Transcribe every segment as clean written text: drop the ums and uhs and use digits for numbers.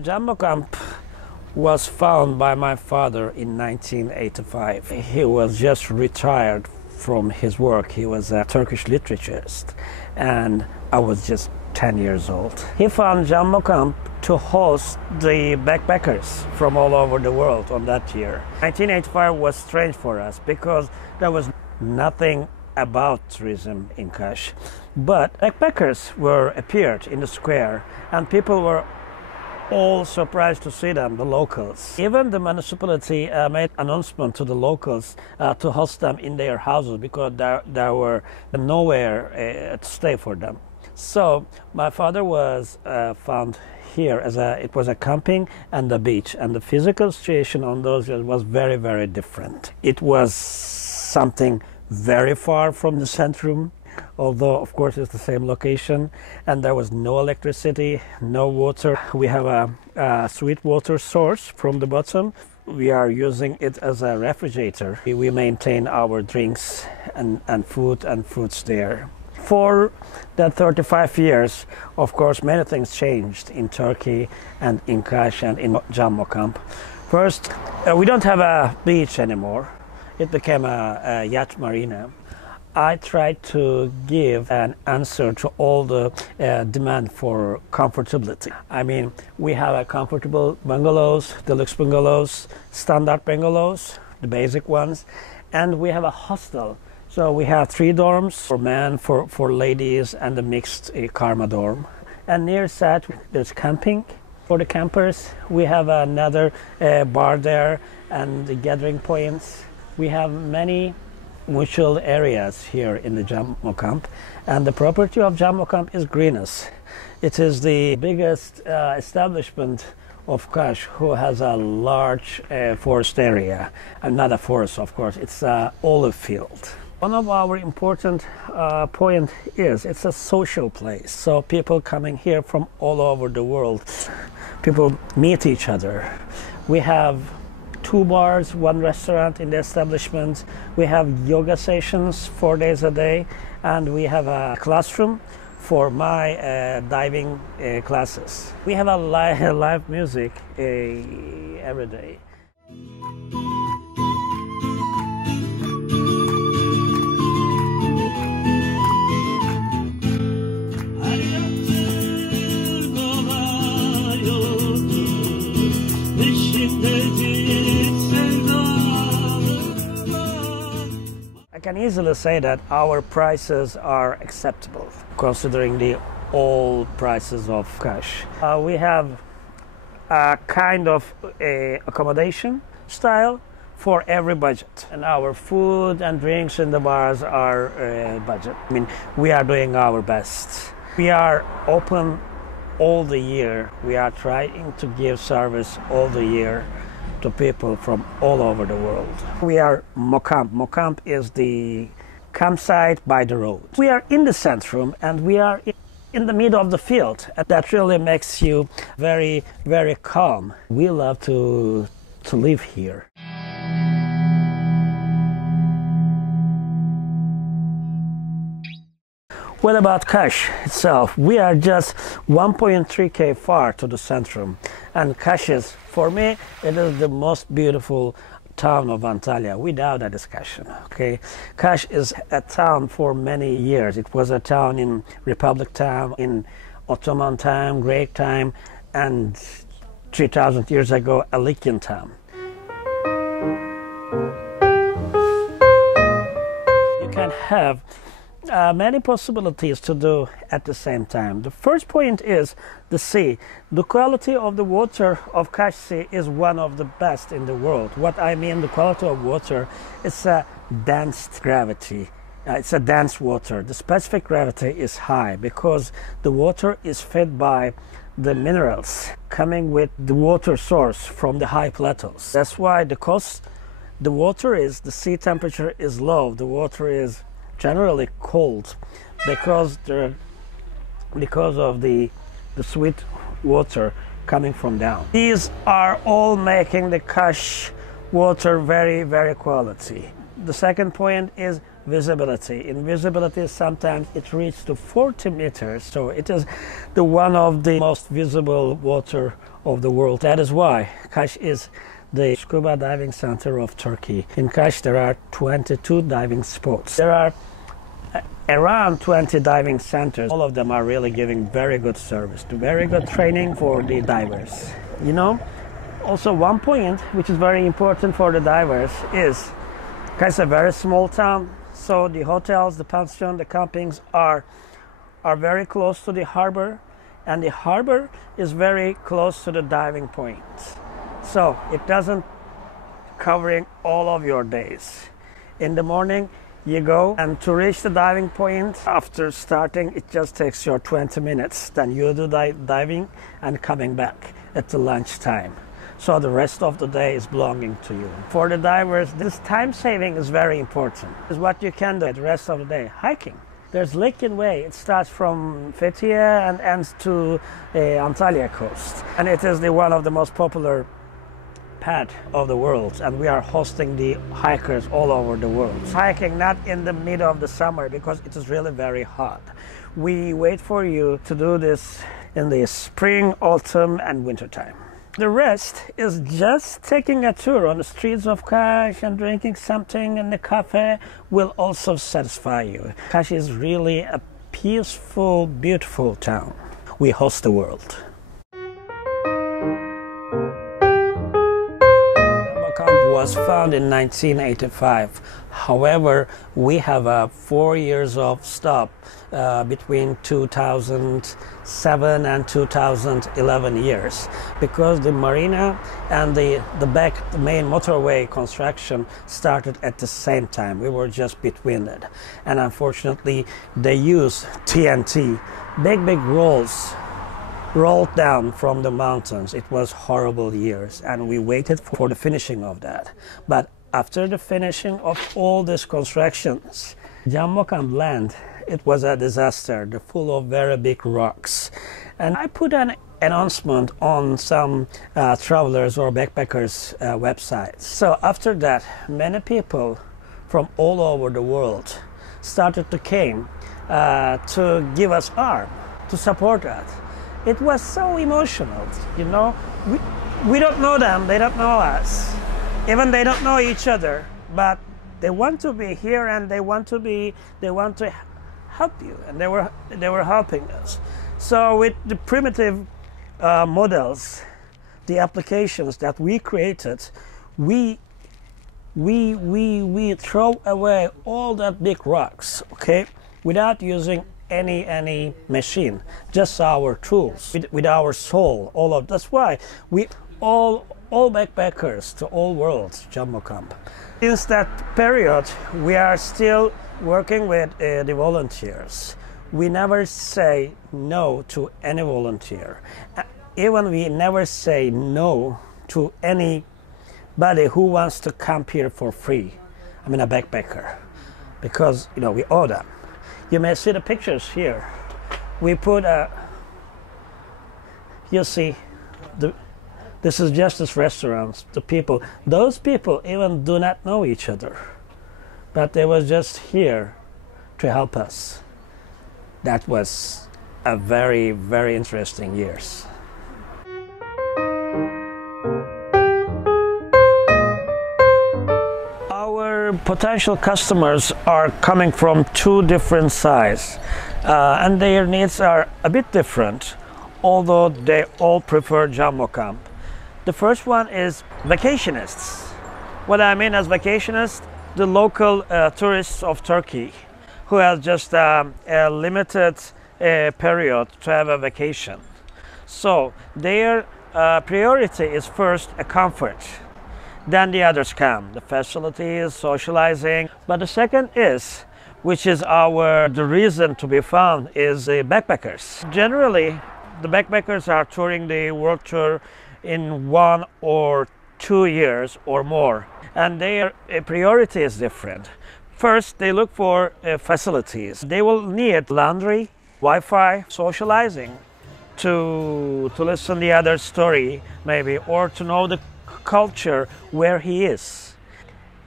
Mocamp was found by my father in 1985. He was just retired from his work. He was a Turkish literaturist, and I was just 10 years old. He found Mocamp to host the backpackers from all over the world on that year. 1985 was strange for us because there was nothing about tourism in Kas, but backpackers appeared in the square, and people were all surprised to see them, the locals. Even the municipality made announcement to the locals to host them in their houses because there were nowhere to stay for them. So my father was found here it was a camping and a beach, and the physical situation on those years was very, very different. It was something very far from the centrum, although of course it's the same location, and there was no electricity, no water. We have a sweet water source from the bottom. We are using it as a refrigerator. We maintain our drinks and fruits there. For that 35 years, of course, many things changed in Turkey and in Kas and in Mocamp. First, we don't have a beach anymore. It became a yacht marina. I tried to give an answer to all the demand for comfortability. I mean, we have a comfortable bungalows, deluxe bungalows, standard bungalows, the basic ones, and we have a hostel. So we have 3 dorms for men, for ladies, and a mixed karma dorm. And near that, there's camping for the campers. We have another bar there and the gathering points. We have many mutual areas here in the Mocamp, and the property of Mocamp is Greenus. It is the biggest establishment of Kas who has a large forest area, and not a forest, of course, it's an olive field. One of our important point is it's a social place, so people coming here from all over the world, people meet each other. We have 2 bars, 1 restaurant in the establishment. We have yoga sessions 4 days a day, and we have a classroom for my diving classes. We have a live music every day. I can easily say that our prices are acceptable considering the all prices of Kas. We have a kind of accommodation style for every budget, and our food and drinks in the bars are budget. I mean, we are doing our best. We are open all the year. We are trying to give service all the year to people from all over the world. We are Mocamp. Mocamp is the campsite by the road. We are in the centrum, and we are in the middle of the field. And that really makes you very, very calm. We love to live here. What about Kas itself? We are just 1.3 km far to the centrum, and Kas is, for me, it is the most beautiful town of Antalya, without a discussion. Okay, Kas is a town for many years. It was a town in Republic time, in Ottoman time, Greek time, and 3,000 years ago, a Lycian town. You can have many possibilities to do at the same time. The first point is the sea. The quality of the water of Kas Sea is one of the best in the world. What I mean, the quality of water, it's a dense gravity. It's a dense water. The specific gravity is high because the water is fed by the minerals coming with the water source from the high plateaus. That's why the sea temperature is low. The water is generally cold because of the sweet water coming from down. These are all making the Kas water very, very quality. The second point is visibility. In visibility, sometimes it reaches to 40 meters. So it is the one of the most visible water of the world. That is why Kas is the scuba diving center of Turkey. In Kas there are 22 diving spots. There are around 20 diving centers. All of them are really giving very good service, very good training for the divers. You know, also one point which is very important for the divers is Kas is a very small town, so the hotels, the pension, the campings are very close to the harbor, and the harbor is very close to the diving point. So it doesn't covering all of your days. In the morning you go, and to reach the diving point after starting it just takes you 20 minutes. Then you do diving and coming back at the lunchtime. So the rest of the day is belonging to you. For the divers, this time saving is very important. It's what you can do the rest of the day. Hiking. There's HelpXö Way. It starts from Fethiye and ends to Antalya coast. And it is one of the most popular path of the world, and we are hosting the hikers all over the world. Hiking not in the middle of the summer because it is really very hot. We wait for you to do this in the spring, autumn and winter time. The rest is just taking a tour on the streets of Kas and drinking something in the cafe will also satisfy you. Kas is really a peaceful, beautiful town. We host the world. Mocamp was founded in 1985. However, we have 4 years of stop between 2007 and 2011 years, because the Marina and the main motorway construction started at the same time. We were just between it, and unfortunately they used TNT, big rolls rolled down from the mountains. It was horrible years, and we waited for the finishing of that. But after the finishing of all these constructions, Mocamp land, it was a disaster. They're full of very big rocks. And I put an announcement on some travelers or backpackers websites. So after that, many people from all over the world started to came to give us arm, to support us. It was so emotional, you know. We don't know them, they don't know us. Even they don't know each other, but they want to be here and they want to help you, and they were helping us. So with the primitive models, the applications that we created, we throw away all that big rocks, okay, without using any machine, just our tools, with our soul. That's why we all backpackers to all worlds join Mocamp. Since that period, we are still working with the volunteers. We never say no to any volunteer. Even we never say no to anybody who wants to camp here for free. I mean, a backpacker, because you know we owe them. You may see the pictures here. We put you see, this is just as restaurants. The people, those people even do not know each other, but they were just here to help us. That was a very interesting years. Our potential customers are coming from two different sides, and their needs are a bit different, although they all prefer Mocamp. The first one is vacationists. What I mean as vacationists, the local tourists of Turkey who have just a limited period to have a vacation. So their priority is first a comfort. Then the others come, the facilities, socializing. But the second is, which is the reason to be found, is the backpackers. Generally, the backpackers are touring the world tour in 1 or 2 years or more, and their priority is different. First, they look for facilities. They will need laundry, Wi-Fi, socializing, to listen the other story maybe, or to know the culture where he is.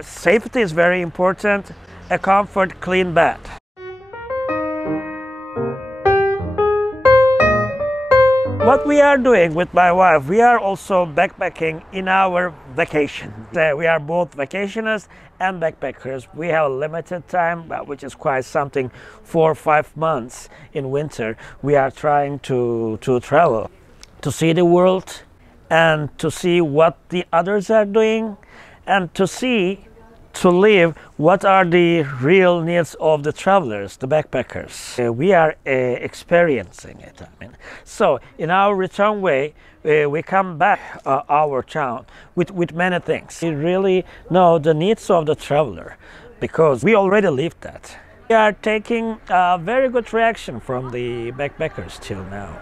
Safety is very important, a comfort, clean bed. What we are doing with my wife, we are also backpacking in our vacation. We are both vacationists and backpackers. We have a limited time, which is quite something, 4 or 5 months in winter. We are trying to travel, to see the world and to see what the others are doing and to live what are the real needs of the travelers, the backpackers. We are experiencing it. So in our return way, we come back our town with many things. We really know the needs of the traveler because we already lived that. We are taking a very good reaction from the backpackers till now.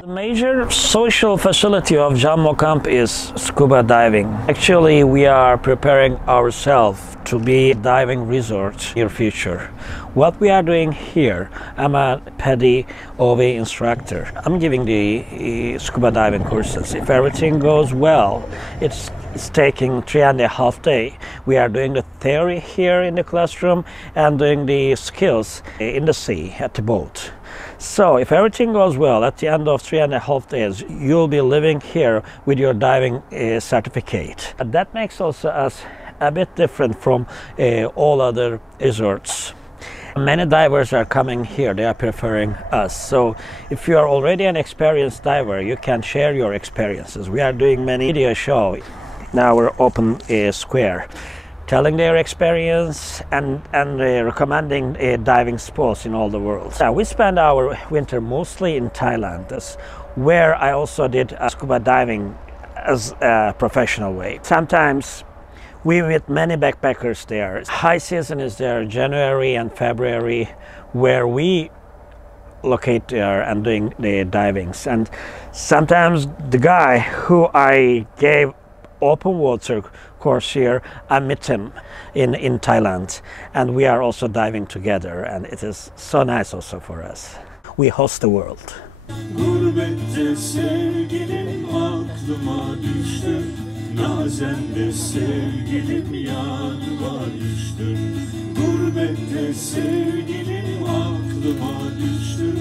The major social facility of Mocamp is scuba diving. Actually, we are preparing ourselves to be a diving resort in the future. What we are doing here, I'm a PADI OV instructor. I'm giving the scuba diving courses. If everything goes well, it's taking 3.5 days. We are doing the theory here in the classroom and doing the skills in the sea at the boat. So if everything goes well, at the end of 3.5 days, you'll be living here with your diving certificate. That makes also us a bit different from all other resorts. Many divers are coming here, they are preferring us. So if you are already an experienced diver, you can share your experiences. We are doing many video shows in our open square, telling their experience and recommending diving spots in all the world. We spend our winter mostly in Thailand, where I also did scuba diving as a professional way. Sometimes we meet many backpackers there. High season is there, January and February, where we locate there and doing the divings. And sometimes the guy who I gave open water course here, I met him in Thailand, and we are also diving together, and it is so nice also for us. We host the world. Gurbette sevgilim aklıma düştü, nazende sevgilim yanıma düştü. Gurbette sevgilim aklıma düştü,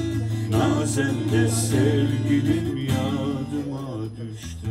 nazende sevgilim yanıma düştü.